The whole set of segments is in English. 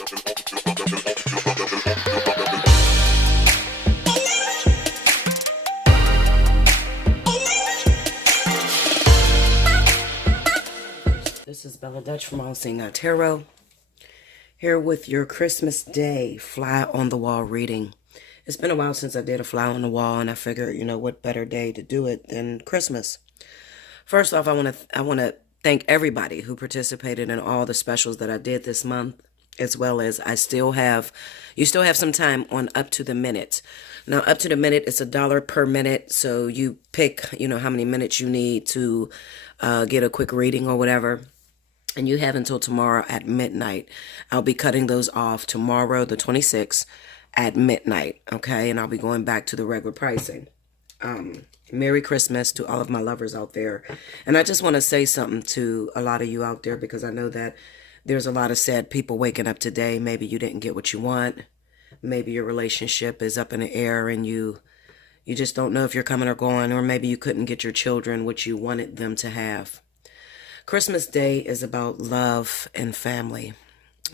This is Bella Dutch from Allseeingeyetarot, here with your Christmas Day Fly on the Wall reading. It's been a while since I did a fly on the wall, and I figured, what better day to do it than Christmas. First off, I want to thank everybody who participated in all the specials that I did this month, as well as you still have some time on Up to the Minute. Now, Up to the Minute, it's $1 per minute, so you pick, how many minutes you need to get a quick reading or whatever. And you have until tomorrow at midnight. I'll be cutting those off tomorrow, the 26th, at midnight, okay? And I'll be going back to the regular pricing. Merry Christmas to all of my lovers out there. And I just want to say something to a lot of you out there, because I know that there's a lot of sad people waking up today. Maybe you didn't get what you want. Maybe your relationship is up in the air and you just don't know if you're coming or going, or maybe you couldn't get your children what you wanted them to have. Christmas Day is about love and family,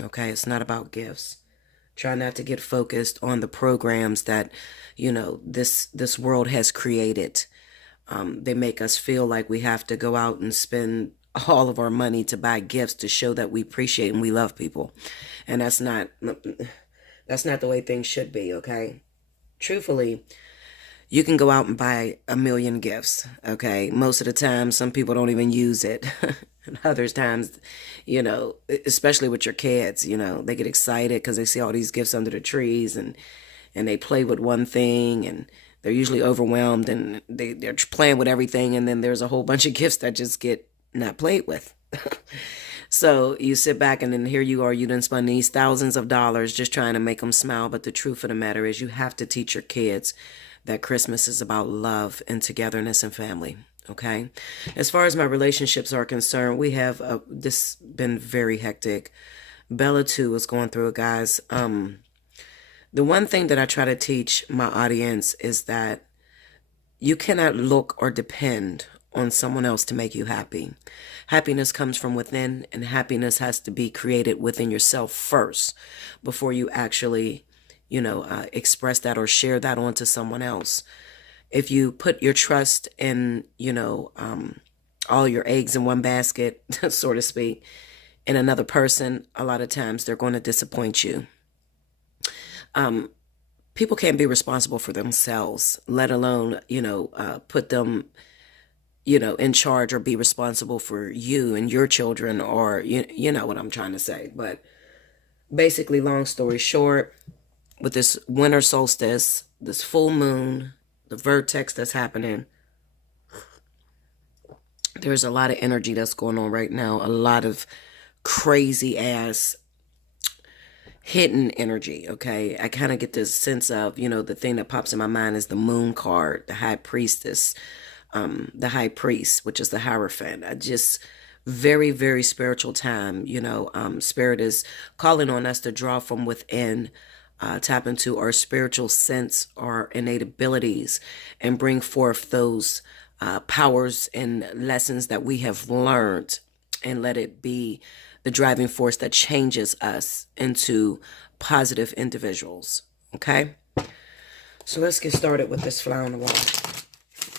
okay? It's not about gifts. Try not to get focused on the programs that, this world has created. They make us feel like we have to go out and spend all of our money to buy gifts to show that we appreciate and we love people. And that's not the way things should be, okay? Truthfully, you can go out and buy 1,000,000 gifts, okay? Most of the time, some people don't even use it. And other times, especially with your kids, they get excited because they see all these gifts under the trees and they play with one thing and they're usually overwhelmed and they're playing with everything. And then there's a whole bunch of gifts that just get not played with. So you sit back and then here you are, you done spend these thousands of dollars just trying to make them smile. But the truth of the matter is you have to teach your kids that Christmas is about love and togetherness and family, okay? As far as my relationships are concerned, we have this been very hectic. Bella, too, is going through it, guys. The one thing that I try to teach my audience is that you cannot look or depend on someone else to make you happy. Happiness comes from within, and happiness has to be created within yourself first before you actually express that or share that onto someone else. If you put your trust in, all your eggs in one basket, so to speak, in another person, a lot of times they're going to disappoint you. People can't be responsible for themselves, let alone, put them, in charge or be responsible for you and your children, or, you know what I'm trying to say. But basically, long story short, with this winter solstice, this full moon, the vertex that's happening, there's a lot of energy that's going on right now. A lot of crazy ass hidden energy, okay? I kind of get this sense of, the thing that pops in my mind is the moon card, the high priestess, the high priest, which is the Hierophant. Very, very spiritual time. Spirit is calling on us to draw from within, tap into our spiritual sense, our innate abilities, and bring forth those powers and lessons that we have learned, and let it be the driving force that changes us into positive individuals. Okay? So let's get started with this fly on the wall.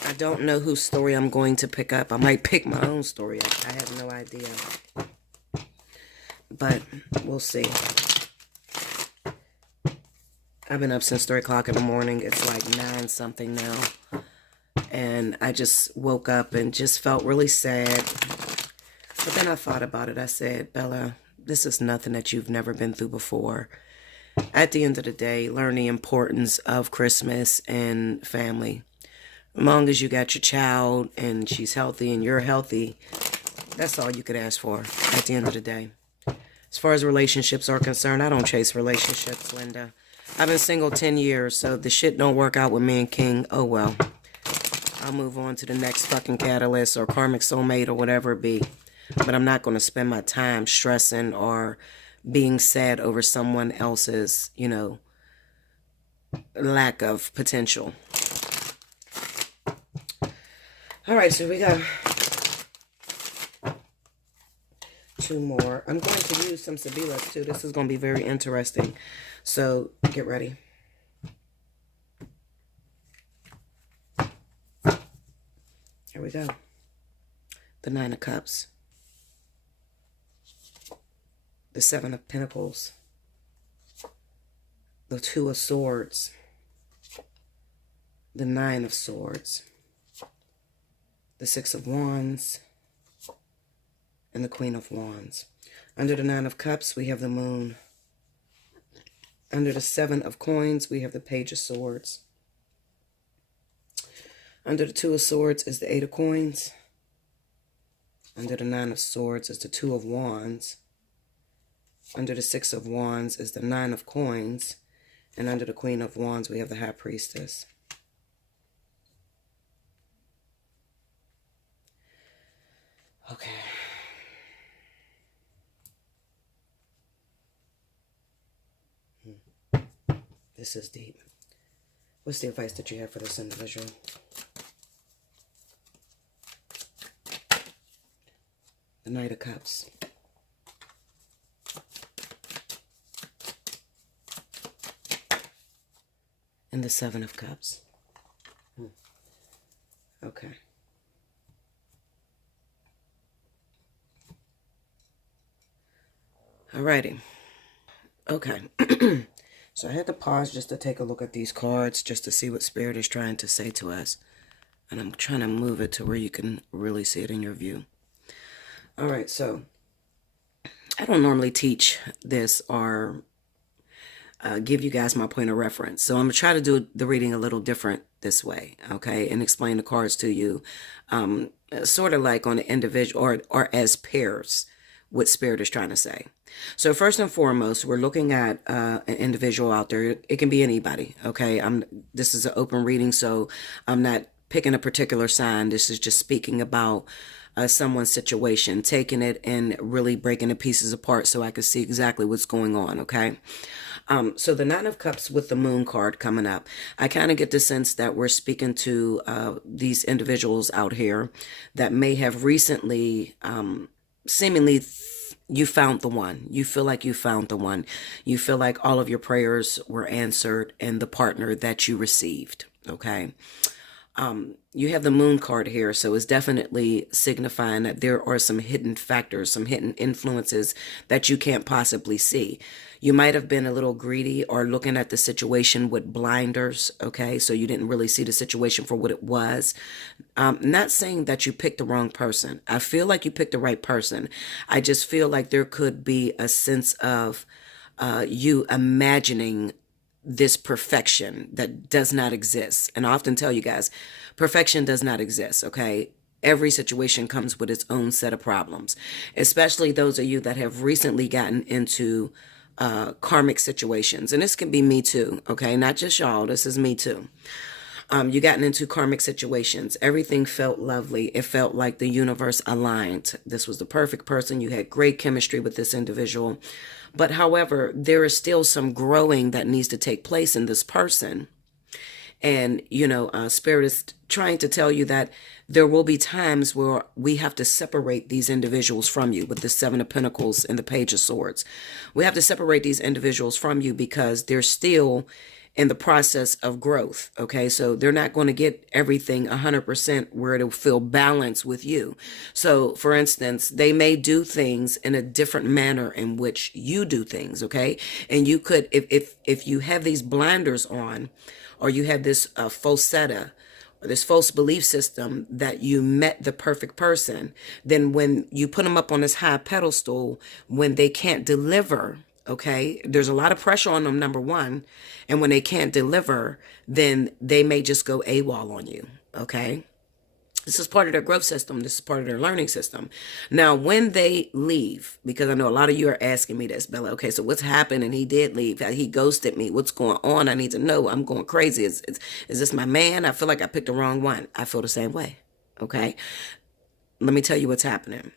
I don't know whose story I'm going to pick up. I might pick my own story. I have no idea. But we'll see. I've been up since 3 o'clock in the morning. It's like 9 something now. And I just woke up and just felt really sad. But then I thought about it. I said, Bella, this is nothing that you've never been through before. At the end of the day, learn the importance of Christmas and family. As long as you got your child and she's healthy and you're healthy, that's all you could ask for at the end of the day. As far as relationships are concerned, I don't chase relationships, Linda. I've been single 10 years, so if the shit don't work out with me and King, oh well. I'll move on to the next fucking catalyst or karmic soulmate or whatever it be. But I'm not going to spend my time stressing or being sad over someone else's, lack of potential. All right, so we got 2 more. I'm going to use some Sibilas too. This is going to be very interesting. So get ready. Here we go. The 9 of Cups. The 7 of Pentacles. The 2 of Swords. The 9 of Swords. The 6 of Wands. And the Queen of Wands. Under the 9 of Cups, we have the Moon. Under the 7 of Coins, we have the Page of Swords. Under the 2 of Swords is the 8 of Coins. Under the 9 of Swords is the 2 of Wands. Under the 6 of Wands is the 9 of Coins. And under the Queen of Wands, we have the High Priestess. Okay. This is deep. What's the advice that you have for this individual? The Knight of Cups. And the 7 of Cups. Okay. Alrighty. Okay. So I had to pause just to take a look at these cards, just to see what Spirit is trying to say to us. And I'm trying to move it to where you can really see it in your view. Alright, so I don't normally teach this or give you guys my point of reference. So I'm going to try to do the reading a little different this way, okay, and explain the cards to you sort of like on an individual or as pairs, what Spirit is trying to say. So first and foremost, we're looking at an individual out there. It can be anybody, okay? This is an open reading, so I'm not picking a particular sign. This is just speaking about someone's situation, taking it and really breaking the pieces apart so I can see exactly what's going on, okay? So the 9 of Cups with the Moon card coming up, I kind of get the sense that we're speaking to these individuals out here that may have recently seemingly you found the one. You feel like you found the one. You feel like all of your prayers were answered in the partner that you received, okay? You have the Moon card here, so it's definitely signifying that there are some hidden factors, some hidden influences that you can't possibly see. You might have been a little greedy or looking at the situation with blinders, okay? So you didn't really see the situation for what it was. Not saying that you picked the wrong person. I feel like you picked the right person. I just feel like there could be a sense of you imagining this perfection that does not exist. And I often tell you guys, perfection does not exist, okay? Every situation comes with its own set of problems, especially those of you that have recently gotten into karmic situations. And this can be me too, okay? Not just y'all, this is me too. You gotten into karmic situations. Everything felt lovely. It felt like the universe aligned. This was the perfect person. You had great chemistry with this individual. But however, there is still some growing that needs to take place in this person. And, you know, Spirit is trying to tell you that there will be times where we have to separate these individuals from you with the 7 of Pentacles and the Page of Swords. We have to separate these individuals from you because they're still in the process of growth, okay? So they're not going to get everything 100% where it'll feel balanced with you. So, for instance, they may do things in a different manner in which you do things, okay? And you could, if you have these blinders on, or you have this falsetta, or this false belief system that you met the perfect person, then when you put them up on this high pedestal, when they can't deliver, okay, there's a lot of pressure on them, number one, and when they can't deliver, then they may just go AWOL on you, okay? This is part of their growth system. This is part of their learning system. Now, when they leave, because I know a lot of you are asking me this, Bella, okay, so what's happened? And he did leave. He ghosted me. What's going on? I need to know. I'm going crazy. Is this my man? I feel like I picked the wrong one. I feel the same way, okay? Let me tell you what's happening.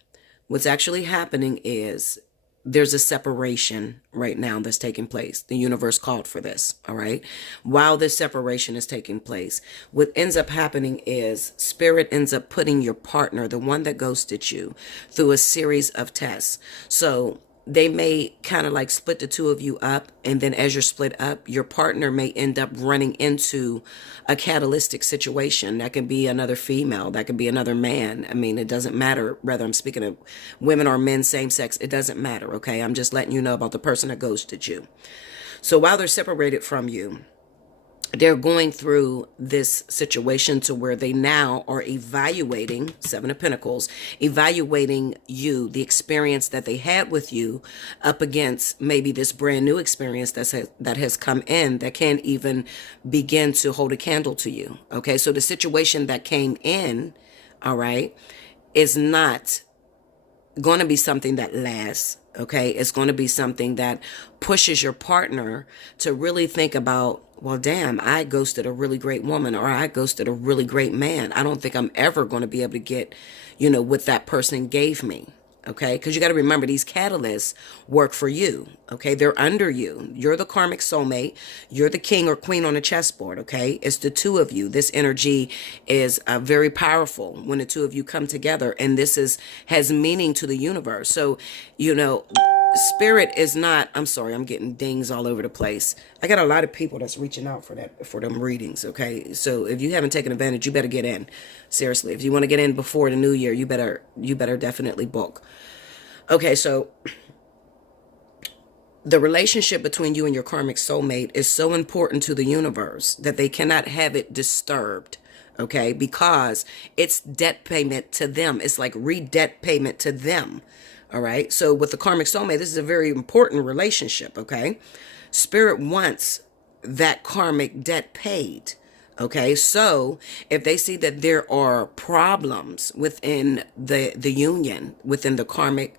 What's actually happening is there's a separation right now that's taking place. The universe called for this, all right? While this separation is taking place, what ends up happening is spirit ends up putting your partner, the one that ghosted you, through a series of tests. So they may kind of like split the two of you up, and then as you're split up, your partner may end up running into a catalytic situation. That could be another female, that could be another man. I mean, it doesn't matter whether I'm speaking of women or men, same sex, it doesn't matter, okay? I'm just letting you know about the person that ghosted you. So while they're separated from you, they're going through this situation to where they now are evaluating, Seven of Pentacles, evaluating you, the experience that they had with you, up against maybe this brand new experience that has come in that can't even begin to hold a candle to you. Okay, so the situation that came in, all right, is not going to be something that lasts. Okay, it's going to be something that pushes your partner to really think about, well, damn, I ghosted a really great woman, or I ghosted a really great man. I don't think I'm ever going to be able to get, what that person gave me. Okay, because you got to remember, these catalysts work for you. Okay, they're under you. You're the karmic soulmate. You're the king or queen on the chessboard. Okay, it's the two of you. This energy is very powerful when the two of you come together, and this has meaning to the universe. So, spirit is not, I'm sorry, I'm getting dings all over the place. I got a lot of people that's reaching out for them readings. Okay, so if you haven't taken advantage, you better get in. Seriously, if you want to get in before the new year, you better definitely book. Okay, so the relationship between you and your karmic soulmate is so important to the universe that they cannot have it disturbed. Okay, because it's debt payment to them. It's like re-debt payment to them. All right. So with the karmic soulmate, this is a very important relationship. Okay. Spirit wants that karmic debt paid. Okay. So if they see that there are problems within the union, within the karmic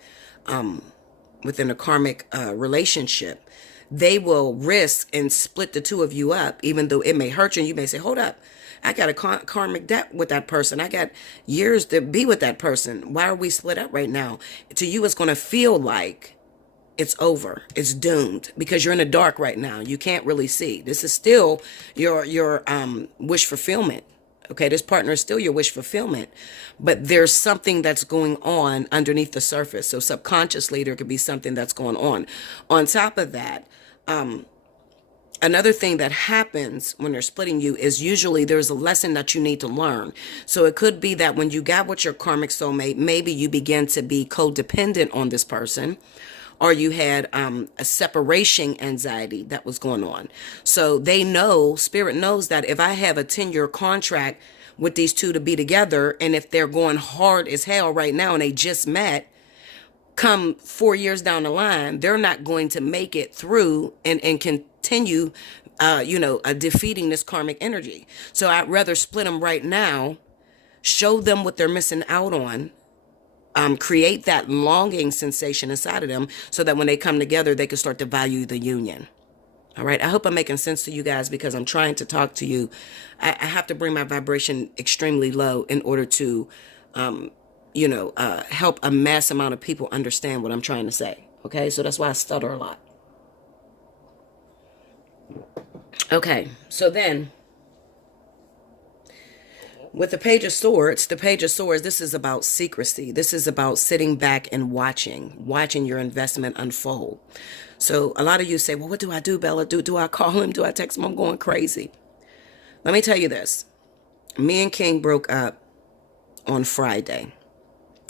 relationship, they will risk and split the two of you up, even though it may hurt you. And you may say, hold up, I got a karmic debt with that person. I got years to be with that person. Why are we split up right now? To you, it's going to feel like it's over. It's doomed because you're in the dark right now. You can't really see. This is still your wish fulfillment. Okay, this partner is still your wish fulfillment, but there's something that's going on underneath the surface. So subconsciously, there could be something that's going on. On top of that, another thing that happens when they're splitting you is usually there's a lesson that you need to learn. So it could be that when you got with your karmic soulmate, maybe you begin to be codependent on this person, or you had a separation anxiety that was going on. So they know, spirit knows that if I have a 10-year contract with these two to be together, and if they're going hard as hell right now and they just met, come 4 years down the line, they're not going to make it through and continue, defeating this karmic energy. So I'd rather split them right now, show them what they're missing out on, create that longing sensation inside of them so that when they come together, they can start to value the union. All right. I hope I'm making sense to you guys because I'm trying to talk to you. I have to bring my vibration extremely low in order to, help a mass amount of people understand what I'm trying to say. Okay. So that's why I stutter a lot. Okay. So then, with the Page of Swords, this is about secrecy. This is about sitting back and watching your investment unfold. So a lot of you say, well, what do I do, Bella? Do I call him? Do I text him? I'm going crazy. Let me tell you this. Me and King broke up on Friday.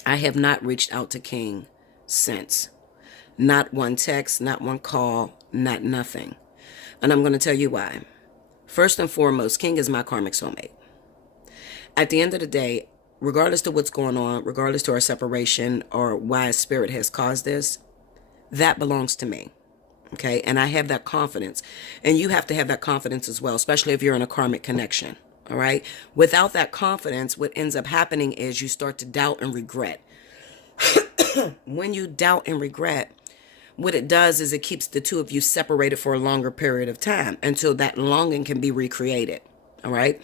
I have not reached out to King since. Not one text, not one call, not nothing. And I'm going to tell you why. First and foremost, King is my karmic soulmate. At the end of the day, regardless to what's going on, regardless to our separation or why spirit has caused this, that belongs to me. Okay. And I have that confidence. And you have to have that confidence as well, especially if you're in a karmic connection. All right. Without that confidence, what ends up happening is you start to doubt and regret. When you doubt and regret, what it does is it keeps the two of you separated for a longer period of time until that longing can be recreated. All right.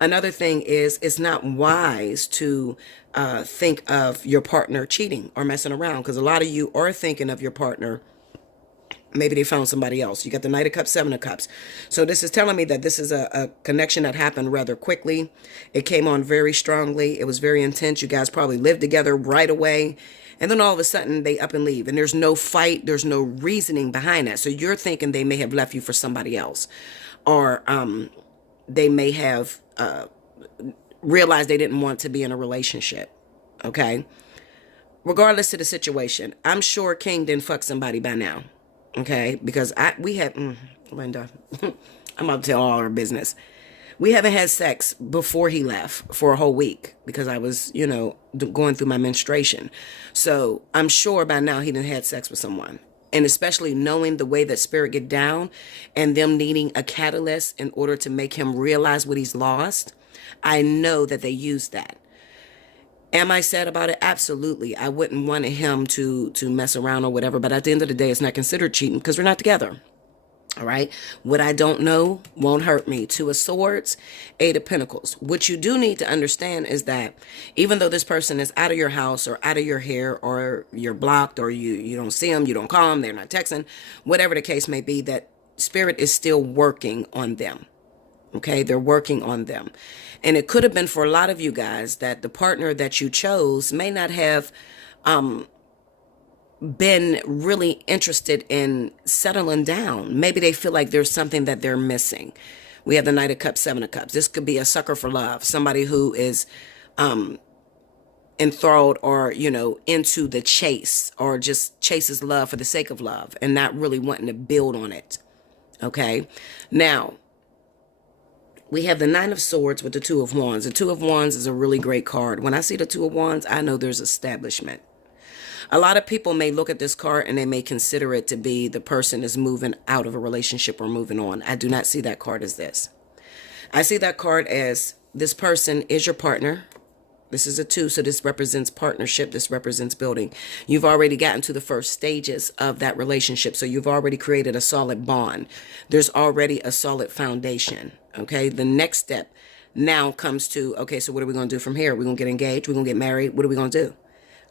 Another thing is it's not wise to think of your partner cheating or messing around, because a lot of you are thinking of your partner. Maybe they found somebody else. You got the Knight of Cups, Seven of Cups. So this is telling me that this is a connection that happened rather quickly. It came on very strongly. It was very intense. You guys probably lived together right away. And then all of a sudden they up and leave. And there's no fight. There's no reasoning behind that. So you're thinking they may have left you for somebody else. Or they may have realized they didn't want to be in a relationship. Okay? Regardless of the situation, I'm sure King didn't fuck somebody by now. Okay, because we had, Linda, I'm about to tell all our business. We haven't had sex before he left for a whole week because I was, going through my menstruation. So I'm sure by now he done had sex with someone. And especially knowing the way that spirit get down and them needing a catalyst in order to make him realize what he's lost, I know that they used that. Am I sad about it? Absolutely. I wouldn't want him to mess around or whatever, but at the end of the day, it's not considered cheating because we're not together. All right. What I don't know won't hurt me. Two of Swords, Eight of Pentacles. What you do need to understand is that even though this person is out of your house or out of your hair, or you're blocked, or you don't see them, you don't call them, they're not texting, whatever the case may be, that spirit is still working on them. Okay, they're working on them. And it could have been for a lot of you guys that the partner that you chose may not have been really interested in settling down. Maybe they feel like there's something that they're missing. We have the Knight of Cups, Seven of Cups. This could be a sucker for love. Somebody who is enthralled or, into the chase, or just chases love for the sake of love and not really wanting to build on it. Okay, now, we have the Nine of Swords with the Two of Wands. The Two of Wands is a really great card. When I see the Two of Wands, I know there's establishment. A lot of people may look at this card and they may consider it to be the person is moving out of a relationship or moving on. I do not see that card as this. I see that card as this person is your partner. This is a 2, so this represents partnership. This represents building. You've already gotten to the first stages of that relationship, so you've already created a solid bond. There's already a solid foundation, okay? The next step now comes to, okay, so what are we going to do from here? We're going to get engaged? We're going to get married? What are we going to do?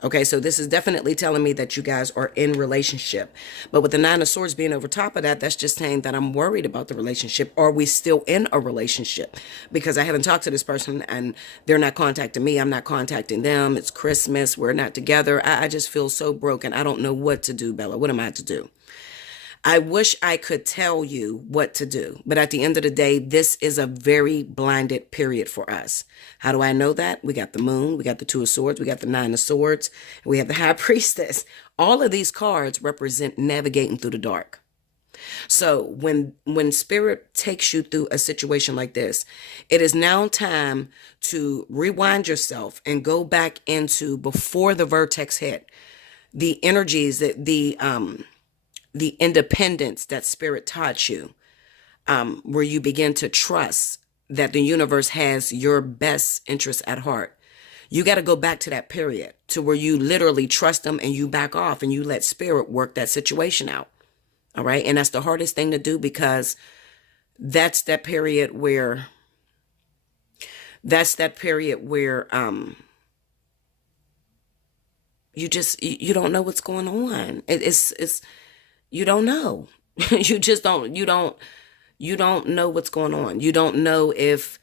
Okay, so this is definitely telling me that you guys are in relationship. But with the Nine of Swords being over top of that, that's just saying that I'm worried about the relationship. Are we still in a relationship? Because I haven't talked to this person and they're not contacting me. I'm not contacting them. It's Christmas. We're not together. I just feel so broken. I don't know what to do, Bella. What am I to do? I wish I could tell you what to do. But at the end of the day, this is a very blinded period for us. How do I know that? We got the Moon, we got the Two of Swords, we got the Nine of Swords, we have the High Priestess. All of these cards represent navigating through the dark. So when Spirit takes you through a situation like this, it is now time to rewind yourself and go back into before the vertex hit. The energies, that the independence that Spirit taught you, where you begin to trust that the universe has your best interest at heart. You got to go back to that period to where you literally trust them and you back off and you let Spirit work that situation out. All right. And that's the hardest thing to do, because that's that period where you don't know what's going on. It's you don't know. You just don't, you don't know what's going on. You don't know if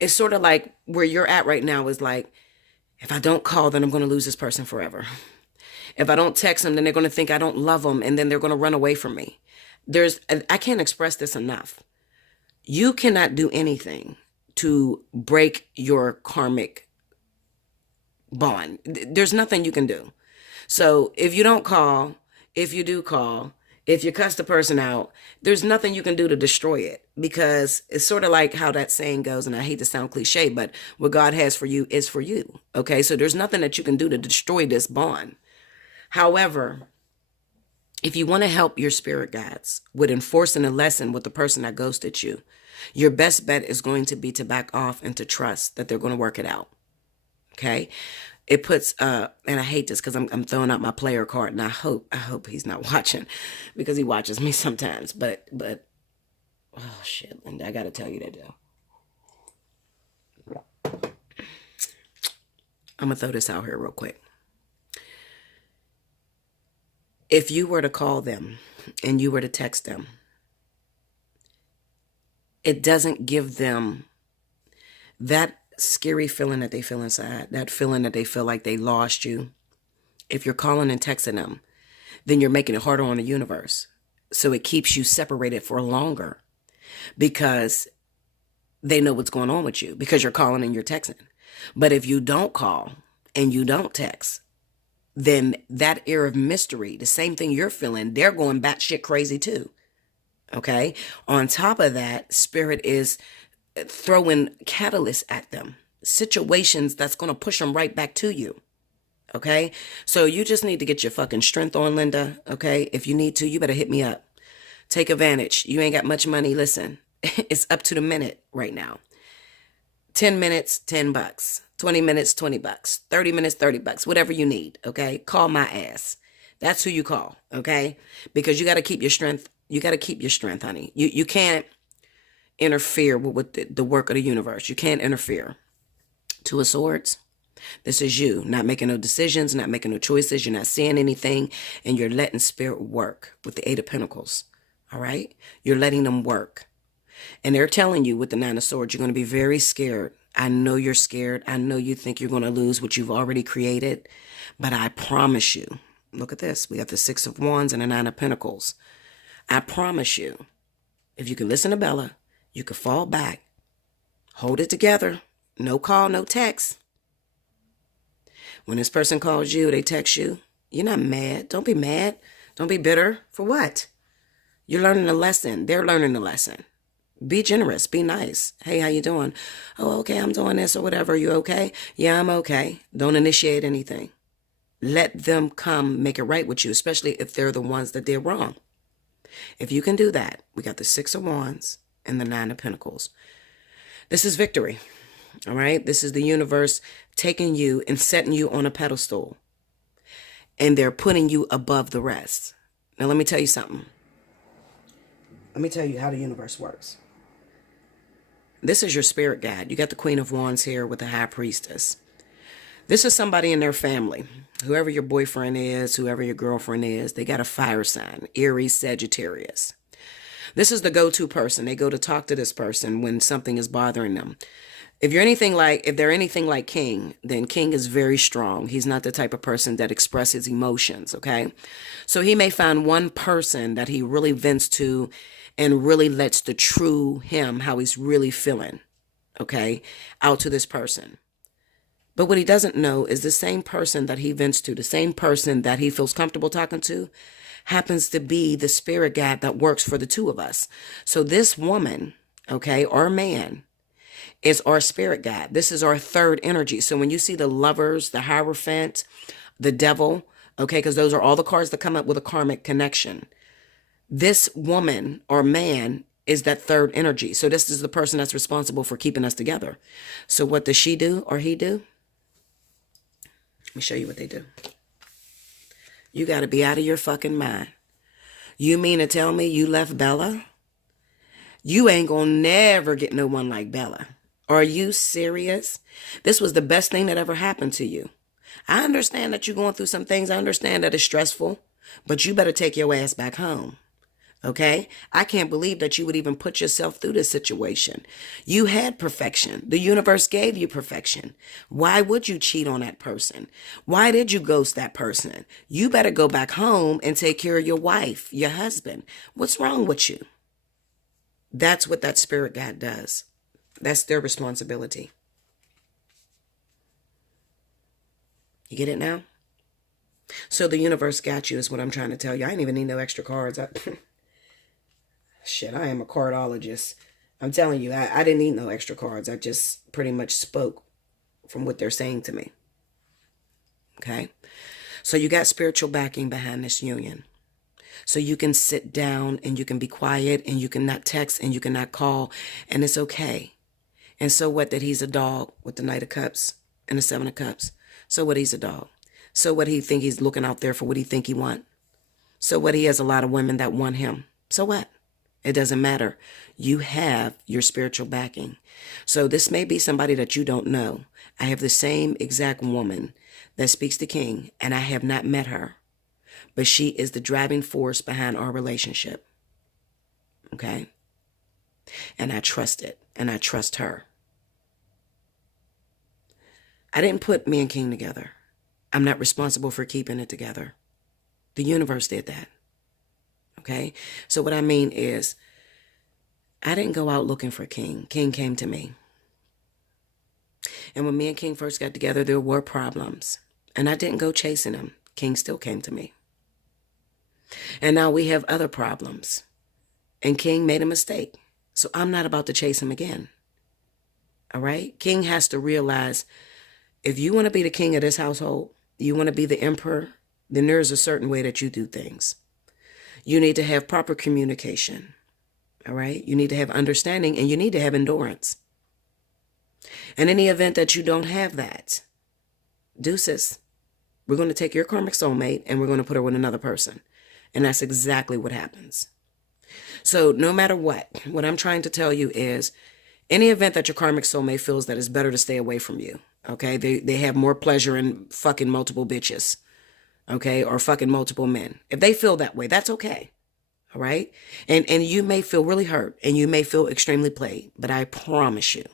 it's sort of like where you're at right now is like, if I don't call, then I'm going to lose this person forever. If I don't text them, then they're going to think I don't love them, and then they're going to run away from me. I can't express this enough. You cannot do anything to break your karmic bond. There's nothing you can do. So if you don't call, if you do call, if you cuss the person out, there's nothing you can do to destroy it, because it's sort of like how that saying goes, and I hate to sound cliche, but what God has for you is for you. Okay, so there's nothing that you can do to destroy this bond. However, if you want to help your spirit guides with enforcing a lesson with the person that ghosted you, your best bet is going to be to back off and to trust that they're going to work it out. Okay. It puts, and I hate this because I'm throwing out my player card, and I hope he's not watching, because he watches me sometimes, but Oh, shit, Linda. I got to tell you that, though. I'm going to throw this out here real quick. If you were to call them and you were to text them, it doesn't give them that scary feeling that they feel inside, that feeling that they feel like they lost you. If you're calling and texting them, then you're making it harder on the universe. So it keeps you separated for longer because they know what's going on with you because you're calling and you're texting. But if you don't call and you don't text, then that air of mystery, the same thing you're feeling, they're going batshit crazy too. Okay? On top of that, Spirit is throwing catalysts at them, situations that's going to push them right back to you. Okay? So you just need to get your fucking strength on, Linda. Okay? If you need to, you better hit me up. Take advantage. You ain't got much money. Listen, it's up to the minute right now. 10 minutes, $10. 20 minutes, $20. 30 minutes, $30. Whatever you need, okay? Call my ass. That's who you call, okay? Because you got to keep your strength. You got to keep your strength, honey. You can't interfere with the work of the universe. You can't interfere. Two of Swords. This is you not making no decisions, not making no choices. You're not seeing anything, and you're letting Spirit work with the Eight of Pentacles, all right? You're letting them work. And they're telling you with the Nine of Swords, you're going to be very scared. I know you're scared. I know you think you're going to lose what you've already created. But I promise you, look at this. We got the Six of Wands and the Nine of Pentacles. I promise you, if you can listen to Bella, you can fall back. Hold it together. No call, no text. When this person calls you, they text you, you're not mad. Don't be mad. Don't be bitter. For what? You're learning a lesson. They're learning a lesson. Be generous. Be nice. Hey, how you doing? Oh, okay, I'm doing this or whatever. You okay? Yeah, I'm okay. Don't initiate anything. Let them come make it right with you, especially if they're the ones that did wrong. If you can do that, we got the Six of Wands and the Nine of Pentacles. This is victory, all right? This is the universe taking you and setting you on a pedestal, and they're putting you above the rest. Now, let me tell you something. Let me tell you how the universe works. This is your spirit guide. You got the Queen of Wands here with the High Priestess. This is somebody in their family. Whoever your boyfriend is, whoever your girlfriend is, they got a fire sign, Aries, Sagittarius. This is the go-to person. They go to talk to this person when something is bothering them. If they're anything like King, then King is very strong. He's not the type of person that expresses emotions, okay? So he may find one person that he really vents to and really lets the true him, how he's really feeling, okay, out to this person. But what he doesn't know is the same person that he vents to, the same person that he feels comfortable talking to, happens to be the spirit guide that works for the two of us. So this woman, okay, or man, is our spirit guide. This is our third energy. So when you see the Lovers, the Hierophant, the Devil, okay, because those are all the cards that come up with a karmic connection. This woman or man is that third energy. So this is the person that's responsible for keeping us together. So what does she do or he do? Let me show you what they do. You got to be out of your fucking mind. You mean to tell me you left Bella? You ain't gonna never get no one like Bella. Are you serious? This was the best thing that ever happened to you. I understand that you're going through some things. I understand that it's stressful, but you better take your ass back home. Okay? I can't believe that you would even put yourself through this situation. You had perfection. The universe gave you perfection. Why would you cheat on that person? Why did you ghost that person? You better go back home and take care of your wife, your husband. What's wrong with you? That's what that spirit guide does. That's their responsibility. You get it now? So the universe got you is what I'm trying to tell you. I ain't even need no extra cards. Shit, I am a cardologist. I'm telling you, I didn't need no extra cards. I just pretty much spoke from what they're saying to me. Okay? So you got spiritual backing behind this union. So you can sit down and you can be quiet and you can not text and you can not call and it's okay. And so what that he's a dog with the Knight of Cups and the Seven of Cups? So what he's a dog? So what he think he's looking out there for what he think he want? So what he has a lot of women that want him? So what? It doesn't matter. You have your spiritual backing. So this may be somebody that you don't know. I have the same exact woman that speaks to King, and I have not met her, but she is the driving force behind our relationship. Okay? And I trust it, and I trust her. I didn't put me and King together. I'm not responsible for keeping it together. The universe did that. Okay? So what I mean is, I didn't go out looking for King. King came to me. And when me and King first got together, there were problems. And I didn't go chasing him. King still came to me. And now we have other problems. And King made a mistake. So I'm not about to chase him again. All right? King has to realize, if you want to be the king of this household, you want to be the emperor, then there's a certain way that you do things. You need to have proper communication. All right? You need to have understanding, and you need to have endurance. And in the event that you don't have that, deuces, we're going to take your karmic soulmate and we're going to put her with another person. And that's exactly what happens. So no matter what I'm trying to tell you is, any event that your karmic soulmate feels that it's better to stay away from you, okay? They have more pleasure in fucking multiple bitches, okay? Or fucking multiple men. If they feel that way, that's okay. All right? And you may feel really hurt and you may feel extremely played, but I promise you,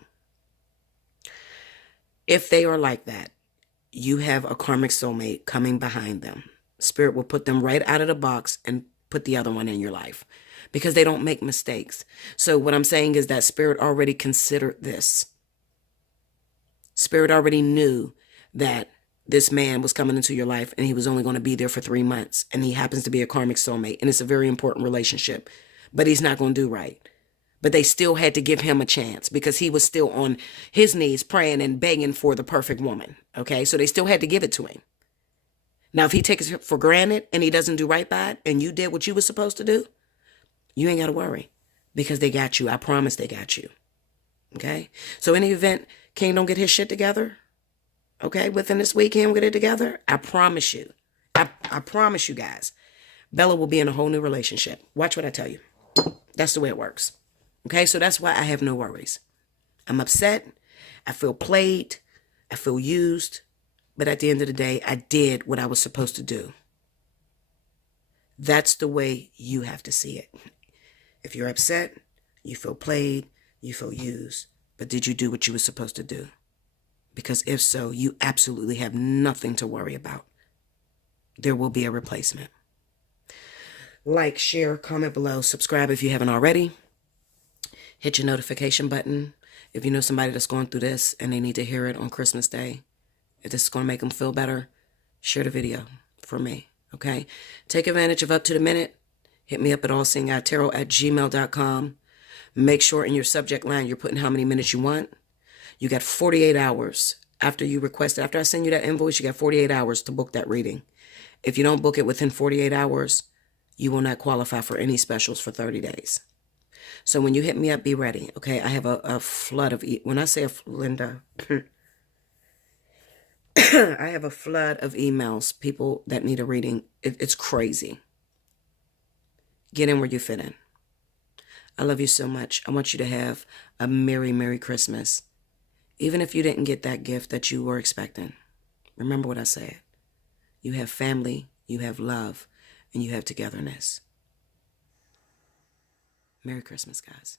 if they are like that, you have a karmic soulmate coming behind them. Spirit will put them right out of the box and put the other one in your life, because they don't make mistakes. So what I'm saying is that Spirit already considered this. Spirit already knew that this man was coming into your life and he was only going to be there for 3 months, and he happens to be a karmic soulmate, and it's a very important relationship, but he's not going to do right. But they still had to give him a chance, because he was still on his knees praying and begging for the perfect woman. Okay, so they still had to give it to him. Now, if he takes it for granted and he doesn't do right by it, and you did what you were supposed to do, you ain't got to worry, because they got you. I promise they got you. Okay, so in the event King don't get his shit together, okay, within this week, he don't get it together, I promise you, I promise you guys, Bella will be in a whole new relationship. Watch what I tell you. That's the way it works. Okay, so that's why I have no worries. I'm upset. I feel played. I feel used. But at the end of the day, I did what I was supposed to do. That's the way you have to see it. If you're upset, you feel played, you feel used. But did you do what you were supposed to do? Because if so, you absolutely have nothing to worry about. There will be a replacement. Like, share, comment below, subscribe if you haven't already. Hit your notification button if you know somebody that's going through this and they need to hear it on Christmas Day. If this is going to make them feel better, share the video for me, okay? Take advantage of Up to the Minute. Hit me up at allseeingeyetarot@gmail.com. Make sure in your subject line you're putting how many minutes you want. You got 48 hours after you request it. After I send you that invoice, you got 48 hours to book that reading. If you don't book it within 48 hours, you will not qualify for any specials for 30 days. So when you hit me up, be ready, okay? I have a flood of, when I say Linda, I have a flood of emails, people that need a reading. It's crazy. Get in where you fit in. I love you so much. I want you to have a Merry, Merry Christmas. Even if you didn't get that gift that you were expecting, remember what I said. You have family, you have love, and you have togetherness. Merry Christmas, guys.